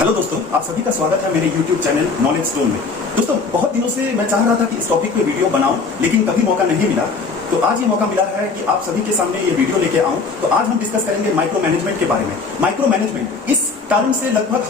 Hello दोस्तों, आप सभी का स्वागत है मेरे YouTube चैनल नॉलेज स्टोन में। दोस्तों, बहुत दिनों से मैं चाह रहा था कि इस टॉपिक पे वीडियो बनाऊं, लेकिन कभी मौका नहीं मिला। तो आज ये मौका मिला है कि आप सभी के सामने ये वीडियो लेके आऊं। तो आज हम डिस्कस करेंगे माइक्रो मैनेजमेंट के बारे में। माइक्रो मैनेजमेंट इस टर्म से लगभग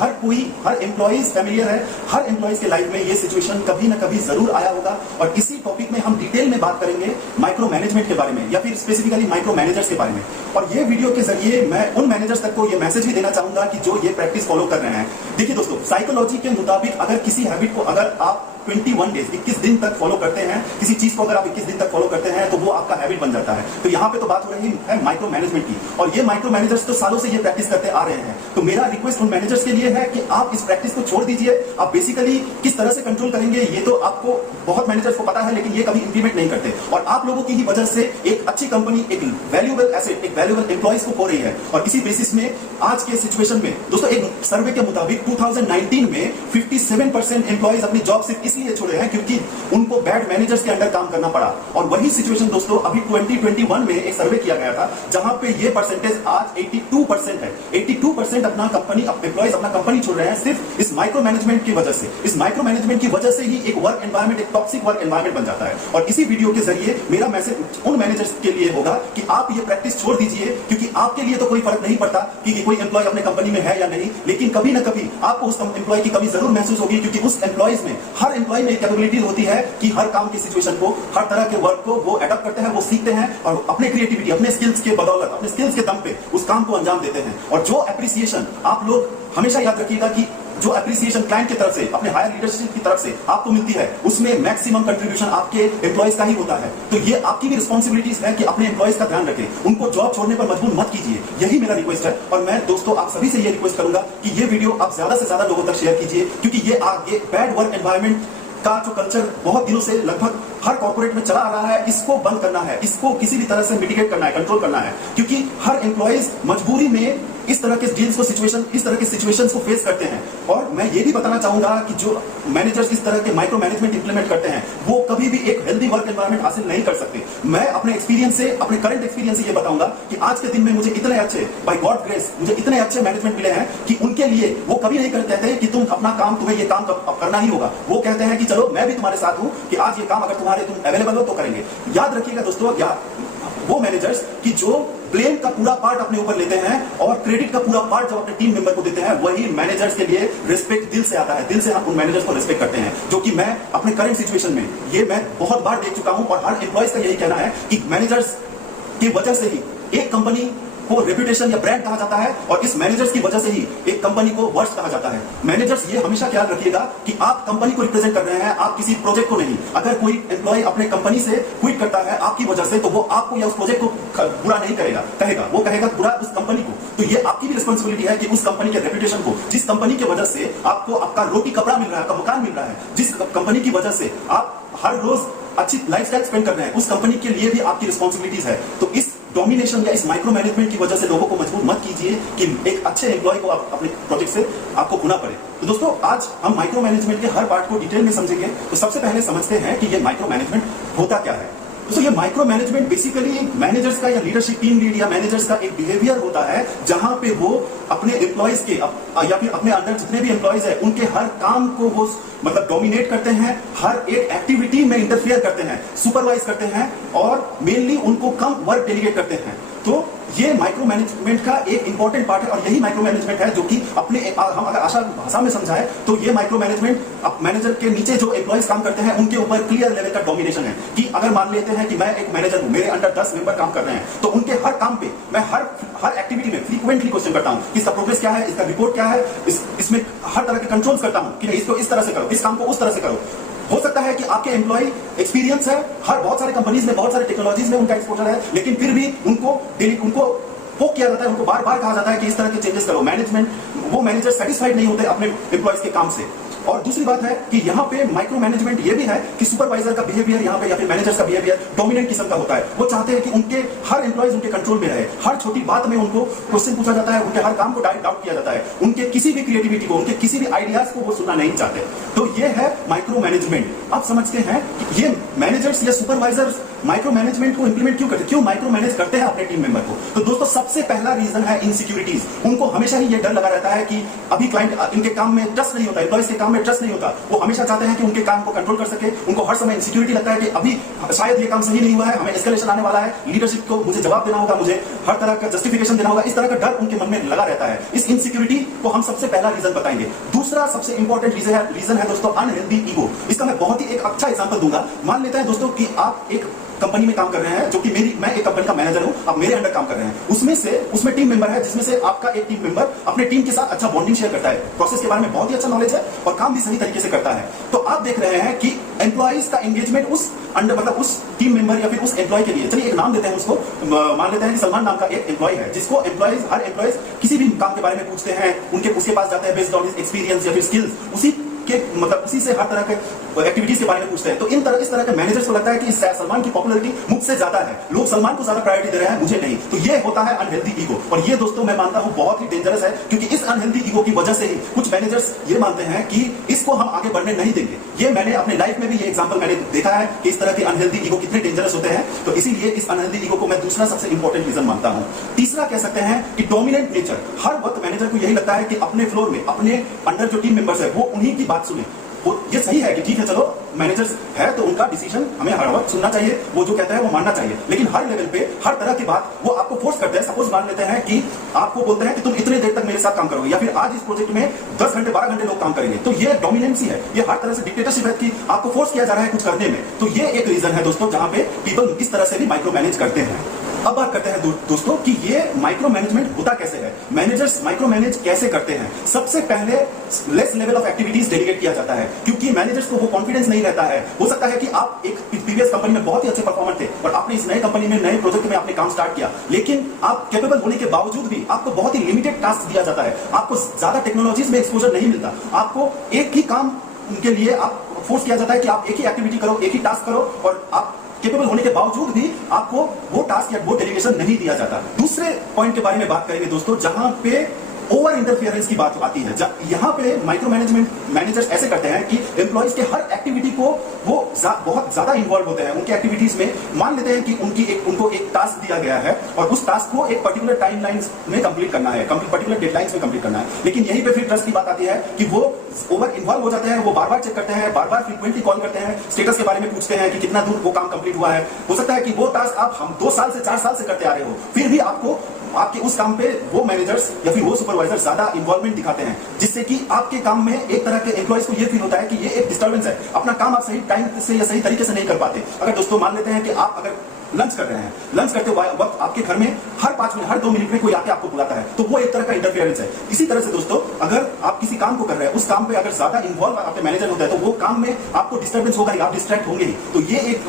हर एम्प्लॉइज फैमिलियर है। हर एम्प्लॉइज के लाइफ में ये सिचुएशन कभी ना कभी जरूर आया होगा, और इसी टॉपिक में हम डिटेल में बात करेंगे माइक्रो मैनेजमेंट के बारे में, या फिर स्पेसिफिकली माइक्रो मैनेजर्स के बारे में। और ये वीडियो के जरिए मैं उन मैनेजर्स तक को ये मैसेज भी देना चाहूंगा कि जो ये प्रैक्टिस फॉलो कर रहे हैं। देखिए दोस्तों, साइकोलॉजी के मुताबिक अगर किसी हैबिट को अगर आप 21 डेज 21 दिन तक फॉलो करते हैं, किसी चीज को अगर आप 21 दिन तक फॉलो करते हैं तो वो आपका हैबिट बन जाता है। तो यहाँ पे तो बात हो रही है माइक्रो मैनेजमेंट की, और ये माइक्रो मैनेजर्स तो सालों से ये प्रैक्टिस करते आ रहे हैं। तो मेरा रिक्वेस्ट उन मैनेजर्स के लिए है कि आप इस प्रैक्टिस को छोड़ दीजिए। आप बेसिकली किस तरह से कंट्रोल करेंगे ये तो आपको बहुत मैनेजर्स को पता है, लेकिन ये कभी इंप्लीमेंट नहीं करते, और आप लोगों की ही वजह से एक अच्छी कंपनी एक वैल्यूएबल एसेट, एक वैल्यूएबल एम्प्लॉइज को खो रही है। और इसी बेसिस में आज के सिचुएशन में दोस्तों, एक सर्वे के मुताबिक 2019 में 57% एम्प्लॉइज अपनी जॉब सिर्फ इसलिए छोड़े हैं क्योंकि उनको बैड मैनेजर्स के अंडर काम करना पड़ा। और वही सिचुएशन दोस्तों अभी 2021 में एक सर्वे किया गया था, जहां पे ये परसेंटेज आज 82% है। 82% अपना कंपनी एम्प्लॉइज अपना कंपनी छोड़ रहे हैं सिर्फ इस माइक्रो मैनेजमेंट की वजह से। इस माइक्रो मैनेजमेंट की वजह से ही एक वर्क एनवायरनमेंट, एक टॉक्सिक वर्क एनवायरनमेंट बन जाता है। और इसी वीडियो के जरिए मेरा मैसेज उन मैनेजर्स के लिए होगा कि आप ये प्रैक्टिस छोड़ दीजिए, क्योंकि आपके लिए तो कोई फर्क नहीं पड़ता कि कोई एम्प्लॉय अपने कंपनी में है या नहीं, लेकिन कभी ना कभी आपको उस एम्प्लॉय की कमी जरूर महसूस होगी, क्योंकि उस एम्प्लॉयज में, हर एम्प्लॉय में कैपेबिलिटी होती है कि हर काम की सिचुएशन को, हर तरह के वर्क को वो एडॉप्ट करते हैं, वो सीखते हैं, और अपने क्रिएटिविटी, अपने स्किल्स के बदौलत, अपने स्किल्स के दम पे उस काम को अंजाम देते हैं। और जो एप्रिसिएशन आप लोग हमेशा याद रखिएगा कि जो एप्रिसिएशन क्लाइंट की तरफ से, अपने हायर लीडरशिप की तरफ से आपको मिलती है, उसमें मैक्सिमम कंट्रीब्यूशन आपके एम्प्लॉइज का ही होता है। तो ये आपकी भी रिस्पॉन्सिबिलिटीज है कि अपने एम्प्लॉइज का ध्यान रखें, उनको जॉब छोड़ने पर मजबूर मत कीजिए। यही मेरा रिक्वेस्ट है। और मैं दोस्तों आप सभी से ये रिक्वेस्ट करूंगा कि ये वीडियो आप ज्यादा से ज्यादा लोगों तक शेयर कीजिए, क्योंकि ये बैड वर्क एनवायरनमेंट का जो कल्चर बहुत दिनों से लगभग हर कॉर्पोरेट में चला आ रहा है, इसको बंद करना है, इसको किसी भी तरह से मिटिगेट करना है, कंट्रोल करना है। क्योंकि हर एम्प्लॉइज मजबूरी में इस तरह के डील्स को, इस तरह के सिचुएशंस को फेस करते हैं। और मैं ये भी बताना चाहूंगा कि जो मैनेजर्स इस तरह के माइक्रो मैनेजमेंट इंप्लीमेंट करते हैं, वो कभी भी एक हेल्दी वर्क एनवायरनमेंट हासिल नहीं कर सकते। मैं अपने एक्सपीरियंस से, अपने करंट एक्सपीरियंस से ये बताऊंगा कि आज के दिन में मुझे इतने अच्छे, बाय गॉड ग्रेस, मुझे इतने अच्छे मैनेजमेंट मिले हैं कि उनके लिए वो कभी नहीं कहते कि तुम अपना काम, तुम्हें ये काम करना ही होगा। वो कहते हैं कि चलो मैं भी तुम्हारे साथ हूं कि आज ये काम अगर तुम अवेलेबल हो तो करेंगे। याद रखिएगा दोस्तों, वो मैनेजर्स कि जो ब्लेम का पूरा पार्ट अपने ऊपर लेते हैं और क्रेडिट का पूरा पार्ट जब अपने टीम मेंबर को देते हैं, वही मैनेजर्स के लिए रिस्पेक्ट दिल से आता है। दिल से हम उन मैनेजर्स को रिस्पेक्ट करते हैं, जो कि मैं अपने करंट सिचुएशन में ये मैं बहुत बार देख चुका हूं। और हर एम्प्लॉइज का यही कहना है कि मैनेजर्स की वजह से ही एक कंपनी को रेपुटेशन या ब्रांड कहा जाता है, और इस मैनेजर्स की वजह से ही एक कंपनी को वर्स्ट कहा जाता है। मैनेजर्स ये हमेशा ख्याल रखिएगा कि आप कंपनी को रिप्रेजेंट कर रहे हैं, आप किसी प्रोजेक्ट को नहीं। अगर कोई एम्प्लॉय अपने कंपनी से क्विट करता है आपकी वजह से, तो वो आपको या उस प्रोजेक्ट को बुरा नहीं कहेगा, वो कहेगा बुरा उस कंपनी को। तो ये आपकी भी रिस्पॉन्सिबिलिटी है कि उस कंपनी के रेपुटेशन को, जिस कंपनी की वजह से आपको आपका रोटी कपड़ा मिल रहा है, आपका मकान मिल रहा है, जिस कंपनी की वजह से आप हर रोज अच्छी लाइफस्टाइल स्पेंड कर रहे हैं, उस कंपनी के लिए भी आपकी रिस्पॉन्सिबिलिटीज है। तो इस डोमिनेशन या इस माइक्रो मैनेजमेंट की वजह से लोगों को मजबूर मत कीजिए कि एक अच्छे एम्प्लॉय को आप अपने प्रोजेक्ट से आपको खोना पड़े। तो दोस्तों, आज हम माइक्रो मैनेजमेंट के हर पार्ट को डिटेल में समझेंगे। तो सबसे पहले समझते हैं कि ये माइक्रो मैनेजमेंट होता क्या है। तो ये माइक्रो मैनेजमेंट बेसिकली मैनेजर्स का या लीडरशिप टीम लीड या मैनेजर्स का एक बिहेवियर होता है, जहां पे वो अपने एम्प्लॉइज के या फिर अपने अंदर जितने भी एम्प्लॉइज हैं उनके हर काम को वो मतलब डोमिनेट करते हैं, हर एक एक्टिविटी में इंटरफियर करते हैं, सुपरवाइज करते हैं, और मेनली उनको कम वर्क डेलीगेट करते हैं। तो ये माइक्रो मैनेजमेंट का एक इंपॉर्टेंट पार्ट है, और यही माइक्रो मैनेजमेंट है जो कि अपने हम अगर आशा भाषा में समझाएं तो ये माइक्रो मैनेजमेंट मैनेजर के नीचे जो एम्प्लॉइज काम करते हैं उनके ऊपर क्लियर लेवल का डोमिनेशन है। कि अगर मान लेते हैं कि मैं एक मैनेजर हूं, मेरे अंडर 10 मेंबर काम कर रहे हैं, तो उनके हर काम पे मैं हर एक्टिविटी में फ्रीक्वेंटली क्वेश्चन करता हूं, इसका प्रोग्रेस क्या है, इसका रिपोर्ट क्या है, इसमें हर तरह के कंट्रोल्स करता हूं कि नहीं, इसको इस तरह से करो, इस काम को उस तरह से करो। हो सकता है कि आपके एम्प्लॉय एक्सपीरियंस है, हर बहुत सारे कंपनीज में, बहुत सारे टेक्नोलॉजीज में उनका एक्सपोजर है, लेकिन फिर भी उनको पोक किया जाता है, उनको बार बार कहा जाता है कि इस तरह के चेंजेस करो। वो मैनेजर सेटिस्फाइड नहीं होते अपने एम्प्लॉयज के काम से। और दूसरी बात है कि यहाँ पे माइक्रो मैनेजमेंट ये भी है कि सुपरवाइजर का बिहेवियर यहाँ पे या फिर मैनेजर का बिहेवियर डोमिनेंट किस्म का होता है। वो चाहते हैं कि उनके हर एम्प्लॉइज उनके कंट्रोल में रहे, हर छोटी बात में उनको क्वेश्चन पूछा जाता है, उनके हर काम को डाउट किया जाता है, उनके किसी भी क्रिएटिविटी को, उनके किसी भी आइडियाज को वो सुनना नहीं चाहते। तो ये है माइक्रो मैनेजमेंट। आप समझते हैं कि ये मैनेजर्स या सुपरवाइजर्स माइक्रो मैनेजमेंट को इंप्लीमेंट क्यों करते हैं, क्यों माइक्रो मैनेज करते हैं अपने टीम मेंबर को? तो दोस्तों सबसे पहला रीजन है इनसिक्योरिटीज। उनको हमेशा ही ये डर लगा रहता है कि अभी क्लाइंट इनके काम में ट्रस्ट नहीं होता, एम्प्लॉइज के काम में ट्रस्ट नहीं होता। वो हमेशा चाहते हैं कि उनके काम को कंट्रोल कर सके। उनको हर समय इनसिक्योरिटी लगता है कि अभी शायद ये काम सही नहीं हुआ है, हमें एस्केलेशन आने वाला है, लीडरशिप को मुझे जवाब देना होगा, मुझे हर तरह का जस्टिफिकेशन देना होगा। इस तरह का डर उनके मन में लगा रहता है। इस इनसिक्योरिटी को हम सबसे पहला रीजन बताएंगे। दूसरा सबसे इंपॉर्टेंट रीजन है दोस्तों अनहेल्दी ईगो। इसका मैं बहुत ही एक अच्छा एग्जांपल दूंगा। मान लेते हैं दोस्तों कि आप एक कंपनी में काम कर रहे हैं, जो कि मैं एक कंपनी का मैनेजर हूं, आप मेरे अंडर काम कर रहे हैं। उसमें टीम मेंबर है, जिसमें से आपका एक टीम मेंबर अपने टीम के साथ अच्छा बॉन्डिंग शेयर करता है, प्रोसेस के बारे में बहुत ही अच्छा नॉलेज है और काम भी सही तरीके से करता है। तो आप देख रहे हैं कि एम्प्लॉइज का एंगेजमेंट उस टीम मेंबर या फिर उस एम्प्लॉय के लिए, चलिए एक नाम देते हैं उसको, मान लेते हैं कि सलमान नाम का एक एम्प्लॉय है, जिसको हर एम्प्लॉय किसी भी काम के बारे में पूछते हैं, उसके पास जाते हैं बेस्ड ऑन हिज एक्सपीरियंस या फिर स्किल्स, उसी से हर तरह के एक्टिविटीज के बारे में पूछते हैं। तो इस तरह के मैनेजर्स को लगता है कि सलमान की पॉपुलैरिटी मुझसे ज्यादा है, लोग सलमान को ज्यादा प्रायोरिटी दे रहे हैं, मुझे नहीं। तो ये होता है अनहेल्दी ईगो, और ये दोस्तों मैं मानता हूं बहुत ही डेंजरस है, क्योंकि इस अनहेल्दी ईगो की वजह से ही कुछ मैनेजर्स ये मानते हैं कि इसको हम आगे बढ़ने नहीं देंगे। ये मैंने अपने लाइफ में भी ये एग्जांपल मैंने देखा है कि इस तरह के अनहेल्दी ईगो कितने डेंजरस होते हैं। तो इसीलिए इस अनहेल्दी ईगो को मैं दूसरा सबसे इंपॉर्टेंट रीजन मानता हूं। तीसरा कह सकते हैं कि डोमिनेंट नेचर। हर वक्त मैनेजर को यही लगता है कि अपने फ्लोर में, अपने अंडर जो टीम मेंबर्स है, वो उन्हीं की बात सुने। वो ये सही है कि ठीक है, चलो मैनेजर्स है तो उनका डिसीजन हमें हर वक्त सुनना चाहिए, वो जो कहता है वो मानना चाहिए, लेकिन हर लेवल पे हर तरह की बात वो आपको फोर्स करते हैं। सपोज मान लेते हैं कि आपको बोलते हैं कि तुम इतने देर तक मेरे साथ काम करोगे, या फिर आज इस प्रोजेक्ट में 10 घंटे 12 घंटे लोग काम करेंगे। तो ये डोमिनेंसी है, ये हर तरह से डिक्टेटरशिप है कि आपको फोर्स किया जा रहा है कुछ करने में। तो ये एक रीजन है दोस्तों जहां पे पीपल इस तरह से भी माइक्रो मैनेज करते हैं। अब बात करते हैं दोस्तों कि ये माइक्रो मैनेजमेंट होता कैसे है, मैनेजर्स माइक्रो मैनेज कैसे करते हैं। सबसे पहले less level of activities delegate किया जाता है, क्योंकि मैनेजर्स को वो कॉन्फिडेंस नहीं रहता है। हो सकता है कि आप एक प्रीवियस कंपनी में बहुत ही अच्छे परफॉर्मर थे और आपने इस नए कंपनी में नए प्रोजेक्ट में आपने काम स्टार्ट किया, लेकिन आप कैपेबल होने के बावजूद भी आपको बहुत ही लिमिटेड टास्क दिया जाता है, आपको ज्यादा टेक्नोलॉजीज में एक्सपोजर नहीं मिलता, आपको एक ही काम उनके लिए आप फोर्स किया जाता है कि आप एक ही एक्टिविटी करो, एक ही टास्क करो, और आप कैपेबल होने के बावजूद भी आपको वो टास्क या वो डेलीगेशन नहीं दिया जाता। दूसरे पॉइंट के बारे में बात करेंगे दोस्तों, जहां पे ओवर इंटरफियरेंस की बात आती है। यहाँ पे माइक्रो मैनेजमेंट मैनेजर्स ऐसे करते हैं कि एम्प्लॉइज के हर एक्टिविटी को वो बहुत ज्यादा इन्वॉल्व होते हैं उनकी एक्टिविटीज में। मान लेते हैं कि उनको एक टास्क दिया गया है और उस टास्क को एक पर्टिकुलर टाइमलाइन में कंप्लीट करना है, पर्टिकुलर डेडलाइंस में कंप्लीट करना है, लेकिन यहीं पे फिर ट्रस्ट की बात आती है कि वो ओवर इन्वॉल्व हो जाते हैं, वो बार बार चेक करते हैं, बार बार फ्रीक्वेंटली कॉल करते हैं, स्टेटस के बारे में पूछते हैं कि कितना दूर वो काम कंप्लीट हुआ है। हो सकता है कि वो टास्क आप हम 2 साल से 4 साल से करते आ रहे हो, फिर भी आपके उस काम पे वो मैनेजर्स या फिर वो सुपरवाइजर ज्यादा इन्वॉल्वमेंट दिखाते हैं, जिससे कि आपके काम में एक तरह के एम्प्लॉइज को ये फील होता है कि ये एक डिस्टर्बेंस है, अपना काम आप सही टाइम से या सही तरीके से नहीं कर पाते। अगर दोस्तों मान लेते हैं कि आप अगर लंच कर रहे हैं, लंच करते वक्त आपके घर में हर 5 मिनट, हर 2 मिनट में कोई आके आपको बुलाता है, तो वो एक तरह का इंटरफेरेंस है। इसी तरह से दोस्तों अगर आप किसी काम को कर रहे हैं, उस काम पे अगर ज्यादा इन्वॉल्व आपके मैनेजर होता है, तो वो काम में आपको डिस्टर्बेंस होगा ही, आप डिस्ट्रैक्ट होंगे ही। तो ये एक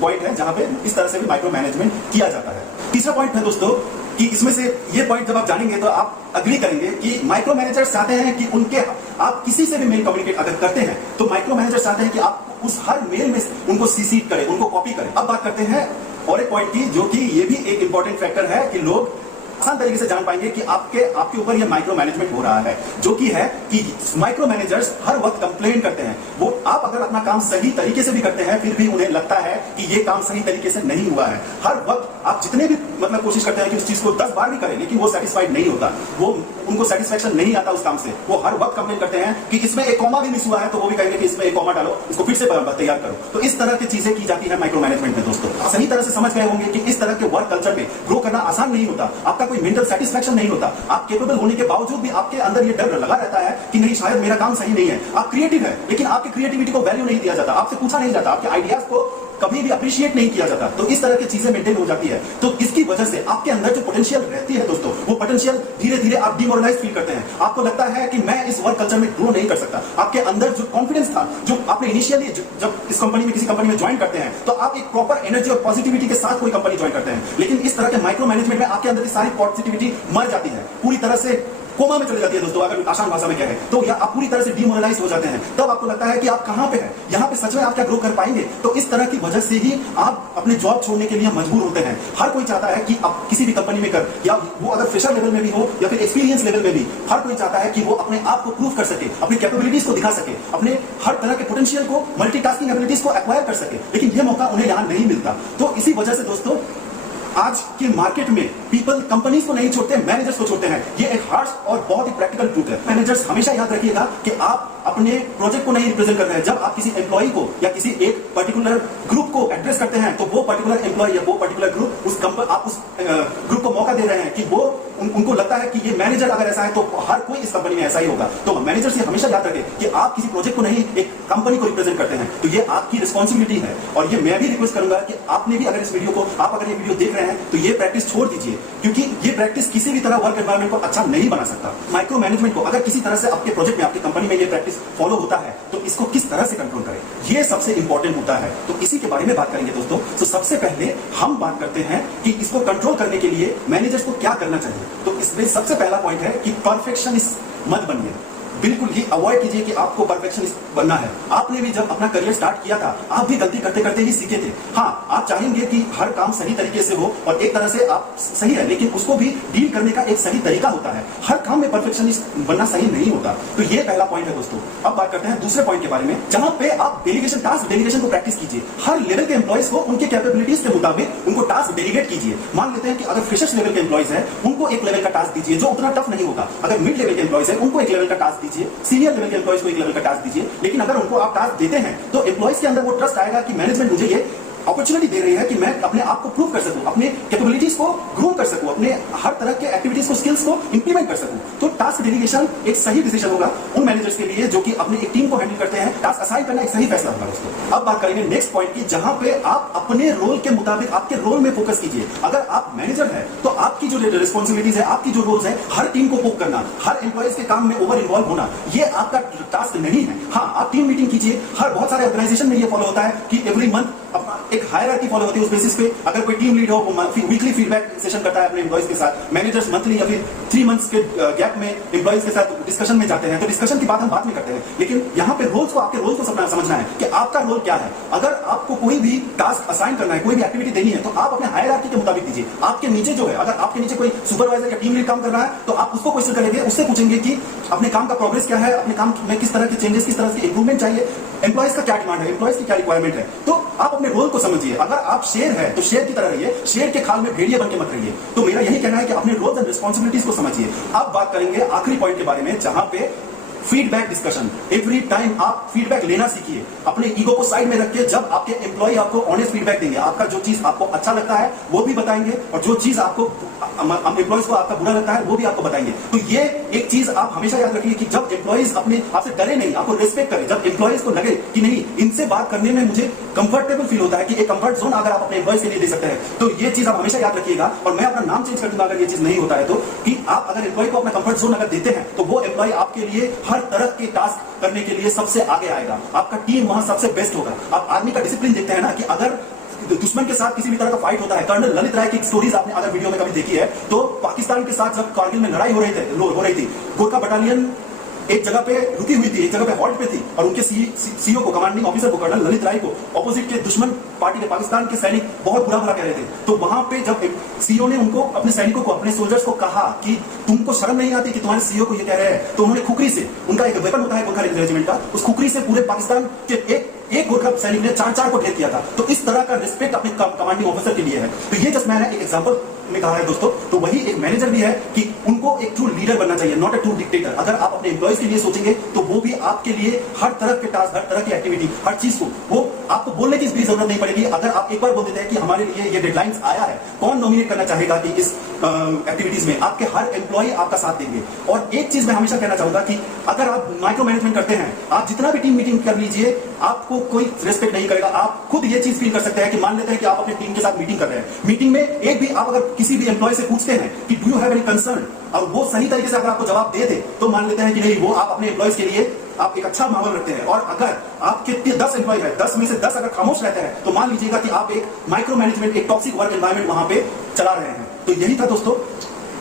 पॉइंट है जहां पे इस तरह से भी माइक्रो मैनेजमेंट किया जाता है। तीसरा पॉइंट है दोस्तों कि इसमें से ये पॉइंट जब आप जानेंगे तो आप अग्री करेंगे कि माइक्रो मैनेजर्स चाहते हैं कि आप किसी से भी मेल कम्युनिकेट अगर करते हैं तो माइक्रो मैनेजर्स चाहते हैं कि आप उस हर मेल में उनको सीसी करें, उनको कॉपी करें। अब बात करते हैं और एक पॉइंट की, जो कि ये भी एक इंपॉर्टेंट फैक्टर है कि लोग आसान तरीके से जान पाएंगे कि आपके ऊपर ये माइक्रो मैनेजमेंट हो रहा है, जो कि है कि माइक्रो मैनेजर्स हर वक्त कंप्लेन करते हैं। वो आप अगर अपना काम सही तरीके से भी करते हैं, फिर भी उन्हें लगता है कि ये काम सही तरीके से नहीं हुआ है। हर वक्त आप जितने भी कोशिश करते हैं कि उस चीज को 10 बार भी करें, लेकिन वो सेटिस्फाइड नहीं होता, वो उनको सेटिस्फेक्शन नहीं आता उस काम से। वो हर वक्त कंप्लेन करते हैं कि इसमें एक कॉमा भी मिस हुआ है, तो वो भी कहेंगे कि इसमें एक कॉमा डालो, इसको फिर से तैयार करो। तो इस तरह की चीजें की जाती है माइक्रो मैनेजमेंट में दोस्तों। सही तरह से समझ गए होंगे कि इस तरह के वर्क कल्चर में ग्रो करना आसान नहीं होता, आपका कोई मेंटल सेटिस्फेक्शन नहीं होता। आप कैपेबल होने के बावजूद भी आपके अंदर ये डर लगा रहता है कि नहीं, शायद मेरा काम सही नहीं है। आप क्रिएटिव है, लेकिन आपकी क्रिएटिविटी को वैल्यू नहीं दिया जाता, आपसे पूछा नहीं जाता, आपके आइडियाज को कभी भी अप्रिशिएट नहीं किया जाता। तो इस तरह की चीजें मेंटेन हो जाती है। तो इसकी वजह से आपके अंदर जो पोटेंशियल रहती है दोस्तों, वो पोटेंशियल धीरे धीरे आप डिमोरलाइज फील करते हैं। आपको लगता है कि मैं इस वर्क कल्चर में ग्रो नहीं कर सकता। आपके अंदर जो कॉन्फिडेंस था, जो आपने इनिशियली जब इस कंपनी में किसी कंपनी में ज्वाइन करते हैं, तो आप एक प्रॉपर एनर्जी और पॉजिटिविटी के साथ कोई कंपनी ज्वाइन करते हैं, लेकिन इस तरह के माइक्रो मैनेजमेंट में आपके अंदर की सारी पॉजिटिविटी मर जाती है, पूरी तरह से कोमा में चली जाती है दोस्तों, अगर आसान भाषा में क्या है तो, या आप पूरी तरह से डिमोरलाइज हो जाते हैं। तब आपको लगता है कि आप कहां पे हैं, यहां पे सच में आप क्या ग्रो कर पाएंगे। तो इस तरह की वजह से ही आप अपने जॉब छोड़ने के लिए मजबूर होते हैं। हर कोई चाहता है कि आप किसी भी कंपनी में कर, या वो अगर फ्रेशर लेवल में भी हो या फिर एक्सपीरियंस लेवल में भी, हर कोई चाहता है कि वो अपने आप को प्रूव कर सके, अपनी कैपेबिलिटीज को दिखा सके, अपने हर तरह के पोटेंशियल को, मल्टीटास्किंग एबिलिटीज को एक्वायर कर सके, लेकिन ये मौका उन्हें यहां नहीं मिलता। तो इसी वजह से दोस्तों आज के मार्केट में पीपल कंपनीज को नहीं छोड़ते, मैनेजर्स को छोड़ते हैं। ये एक हार्श और बहुत ही प्रैक्टिकल ट्रूथ है। मैनेजर्स हमेशा याद रखिएगा कि आप अपने प्रोजेक्ट को नहीं रिप्रेजेंट कर रहे हैं। जब आप किसी एम्प्लॉय को या किसी एक पर्टिकुलर ग्रुप को एड्रेस करते हैं तो वो पर्टिकुलर एम्प्लॉय या वो पर्टिकुलर ग्रुप, उस आप उस ग्रुप को मौका दे रहे हैं कि वो उनको लगता है कि ये मैनेजर अगर ऐसा है तो हर कोई इस कंपनी में ऐसा ही होगा। तो मैनेजर से हमेशा याद रखें कि आप किसी प्रोजेक्ट को नहीं, एक कंपनी को रिप्रेजेंट करते हैं। तो ये आपकी रिस्पॉन्सिबिलिटी है। और ये मैं भी रिक्वेस्ट करूंगा कि आपने भी अगर इस वीडियो को, आप अगर ये वीडियो देख रहे हैं तो ये प्रैक्टिस छोड़ दीजिए, क्योंकि ये प्रैक्टिस किसी भी तरह वर्क एनवायरनमेंट को अच्छा नहीं बना सकता। माइक्रो मैनेजमेंट को अगर किसी तरह से आपके प्रोजेक्ट में, आपकी कंपनी में ये प्रैक्टिस फॉलो होता है तो इसको किस तरह से कंट्रोल करें, ये सबसे इंपॉर्टेंट होता है। तो इसी के बारे में बात करेंगे दोस्तों। तो सबसे पहले हम बात करते हैं कि इसको कंट्रोल करने के लिए मैनेजर्स को क्या करना चाहिए। तो इसमें सबसे पहला पॉइंट है कि परफेक्शनिस्ट मत बनिए। बिल्कुल ही अवॉइड कीजिए कि आपको परफेक्शनिस्ट बनना है। आपने भी जब अपना करियर स्टार्ट किया था, आप भी गलती करते करते ही सीखे थे। हाँ, आप चाहेंगे कि हर काम सही तरीके से हो और एक तरह से आप सही है, लेकिन उसको भी डील करने का एक सही तरीका होता है। हर काम में परफेक्शनिस्ट बनना सही नहीं होता। तो ये पहला पॉइंट है दोस्तों। अब बात करते हैं दूसरे पॉइंट के बारे में, जहां पे आप डेलीगेशन, टास्क डेलीगेशन को प्रैक्टिस कीजिए। हर लेवल के एम्प्लॉइज को उनके कैपेबिलिटीज के मुताबिक उनको टास्क डेलीगेट कीजिए। मान लेते हैं कि अगर फ्रेशर्स लेवल के एम्प्लॉइज है, उनको एक लेवल का टास्क दीजिए जो उतना टफ नहीं होगा। अगर मिड लेवल के एम्प्लॉइज है, उनको एक लेवल का टास्क दीजिए। सीनियर लेवल एम्प्लॉइज को एक लेवल का टास्क दीजिए। लेकिन अगर उनको आप टास्क देते हैं तो एम्प्लॉइज के अंदर वो ट्रस्ट आएगा कि मैनेजमेंट मुझे ये अपॉर्चुनिटी दे रही है कि मैं अपने आप को प्रूव कर सकूं, अपने कैपेबिलिटीज को ग्रूम कर सकूं, अपने हर तरह के एक्टिविटीज को, स्किल्स को इंप्लीमेंट कर सकूं। तो टास्क डेलीगेशन एक सही डिसीजन होगा उन मैनेजर्स के लिए जो कि अपने एक टीम को हैंडल करते हैं। टास्क असाइन करना एक सही फैसला होगा दोस्तों। अब बात करेंगे नेक्स्ट पॉइंट की, जहां पे आप अपने रोल के मुताबिक, आपके रोल में फोकस कीजिए। अगर आप मैनेजर है तो आपकी जो रिस्पॉन्सिबिलिटीज है, आपकी जो रोल्स है, हर टीम को पोक करना, हर एम्प्लॉइज के काम में ओवर इन्वॉल्व होना, ये आपका टास्क नहीं है। हाँ, आप टीम मीटिंग कीजिए। हर बहुत सारे ऑर्गेनाइजेशन में ये फॉलो होता है कि एवरी मंथ एक हायरार्की फॉलो होती है। उस बेसिस पे अगर कोई टीम लीड हो, वीकली फीडबैक सेशन करता है अपने एम्प्लॉइज के साथ। मैनेजर्स मंथली या फिर 3 मंथ्स के गैप में एम्प्लॉइज के साथ डिस्कशन में जाते हैं। तो डिस्कशन की बात हम बाद में करते हैं, लेकिन यहाँ पे रोल्स को, आपके रोल्स को समझना है कि आपका रोल क्या है। अगर आपको कोई भी टास्क असाइन करना है, कोई भी एक्टिविटी देनी है, तो आप अपने हायरार्की के मुताबिक दीजिए। आपके नीचे जो है, अगर आपके नीचे कोई सुपरवाइजर या टीम लीड काम कर रहा है तो आप उसको क्वेश्चन करेंगे, उससे पूछेंगे कि अपने काम का प्रोग्रेस क्या है, अपने काम में किस तरह के चेंजेस, किस तरह की इंप्रूवमेंट चाहिए, एम्प्लॉइज का क्या डिमांड है, एम्प्लॉइज की क्या रिक्वायरमेंट है। तो आप अपने रोल को समझिए। अगर आप शेर है तो शेर की तरह रहिए, शेर के खाल में भेड़िया बन के मत रहिए। तो मेरा यही कहना है कि अपने रोल्स एंड रिस्पॉन्सिबिलिटीज को समझिए। अब बात करेंगे आखिरी पॉइंट के बारे में, जहां पे फीडबैक डिस्कशन। एवरी टाइम आप फीडबैक लेना सीखिए। अपने ईगो को साइड में रख के, जब आपके एम्प्लॉय आपको ऑनेस्ट फीडबैक देंगे, आपका जो चीज आपको अच्छा लगता है वो भी बताएंगे, और जो चीज आपको एम्प्लॉइज को आपका बुरा लगता है वो भी आपको बताएंगे। तो ये एक चीज आप हमेशा याद रखिए कि जब एम्प्लॉइज अपने आपसे डरे नहीं, आपको रिस्पेक्ट करें, जब एम्प्लॉइज को लगे कि नहीं, इनसे बात करने में मुझे कंफर्टेबल फील होता है, कि एक कंफर्ट जोन अगर आप अपने एम्प्लॉइज के लिए दे सकते हैं, तो ये चीज आप हमेशा याद रखिएगा। और मैं अपना नाम चेंज कर दूंगा अगर ये चीज नहीं होता है तो, कि आप अगर एम्प्लॉय को अपना कंफर्ट जोन अगर देते हैं तो वो एम्प्लॉय आपके लिए हर तरह के टास्क करने के लिए सबसे आगे आएगा। आपका टीम वहां सबसे बेस्ट होगा। आप आर्मी का डिसिप्लिन देखते हैं ना, कि अगर दुश्मन के साथ किसी भी तरह का फाइट होता है, कर्नल ललित राय की स्टोरीज आपने अगर वीडियो में कभी देखी है, तो पाकिस्तान के साथ जब कारगिल में लड़ाई हो रही थी, गोरखा बटालियन एक जगह पे रुकी हुई थी, एक जगह पे हॉल्ट पे थी, और उनके सीओ को, कमांडिंग ऑफिसर को, कर्नल ललित राय को, ऑपोजिट के दुश्मन पार्टी के पाकिस्तान के सैनिक बहुत बुरा कह रहे थे। तो वहां पे जब सीओ ने उनको, अपने सैनिकों को, अपने सोल्जर्स को कहा कि तुमको शर्म नहीं आती कि तुम्हारे सीओ को ये कह रहे हैं, तो उन्होंने खुकरी से, उनका एक वेपन होता है गोरखा रेजिमेंट का, उस खुकरी से पूरे पाकिस्तान के एक गोरखा सैनिक ने 4 को ढेर किया था। तो इस तरह का रिस्पेक्ट अपने कमांडिंग ऑफिसर के लिए है। तो ये जस्ट मैंने एक एग्जांपल में कहा है दोस्तों। तो वही एक मैनेजर भी है कि उनको एक ट्रू लीडर बनना चाहिए, नॉट अ ट्रू डिक्टेटर। अगर आप अपने एम्प्लॉइज के लिए सोचेंगे तो वो भी आपके लिए हर तरह के टास्क, हर तरह की एक्टिविटी, हर चीज को, वो आपको बोलने की भी जरूरत नहीं पड़ेगी। अगर आप एक बार बोल देते हैं कि हमारे लिए ये डेडलाइंस आया है, कौन नॉमिनेट करना चाहेगा कि इस एक्टिविटीज में, आपके हर एम्प्लॉय आपका साथ देंगे। और एक चीज मैं हमेशा कहना चाहूंगा कि अगर आप माइक्रो मैनेजमेंट करते हैं, आप जितना भी टीम मीटिंग कर लीजिए, आपको कोई रिस्पेक्ट नहीं करेगा। आप खुद ये चीज फील कर सकते हैं कि मान लेते हैं कि आप अपने टीम के साथ मीटिंग कर रहे हैं, मीटिंग में एक भी आप अगर किसी भी एम्प्लॉय से पूछते हैं कि do you have any concern, और वो सही तरीके से अगर आपको जवाब दे दे, तो मान लेते हैं कि नहीं, वो आप अपने एम्प्लॉयज के लिए आप एक अच्छा माहौल रखते हैं। और अगर आपके 10 एम्प्लॉय है, 10 में से 10 अगर खामोश रहते हैं, तो मान लीजिएगा कि आप एक माइक्रो मैनेजमेंट, एक टॉक्सिक वर्क एनवायरनमेंट वहां पे चला रहे हैं। तो यही था दोस्तों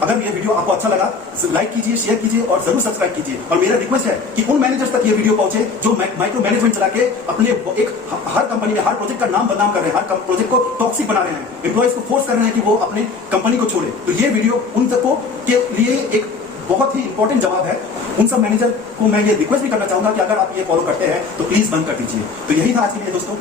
अगर ये वीडियो आपको अच्छा लगा लाइक कीजिए, शेयर कीजिए और जरूर सब्सक्राइब कीजिए। और मेरा रिक्वेस्ट है कि उन मैनेजर्स तक ये वीडियो पहुंचे जो माइक्रो मैनेजमेंट चला के अपने एक हर कंपनी में हर प्रोजेक्ट का नाम बदनाम कर रहे हैं, हर प्रोजेक्ट को टॉक्सिक बना रहे हैं, एम्प्लॉइज को फोर्स कर रहे हैं कि वो अपने कंपनी को छोड़े। तो ये वीडियो उन सबको के लिए एक बहुत ही इंपॉर्टेंट जवाब है। उन सब मैनेजर को मैं ये रिक्वेस्ट भी करना चाहूंगा कि अगर आप ये फॉलो करते हैं तो प्लीज बंद कर दीजिए। तो यही था आज के लिए दोस्तों।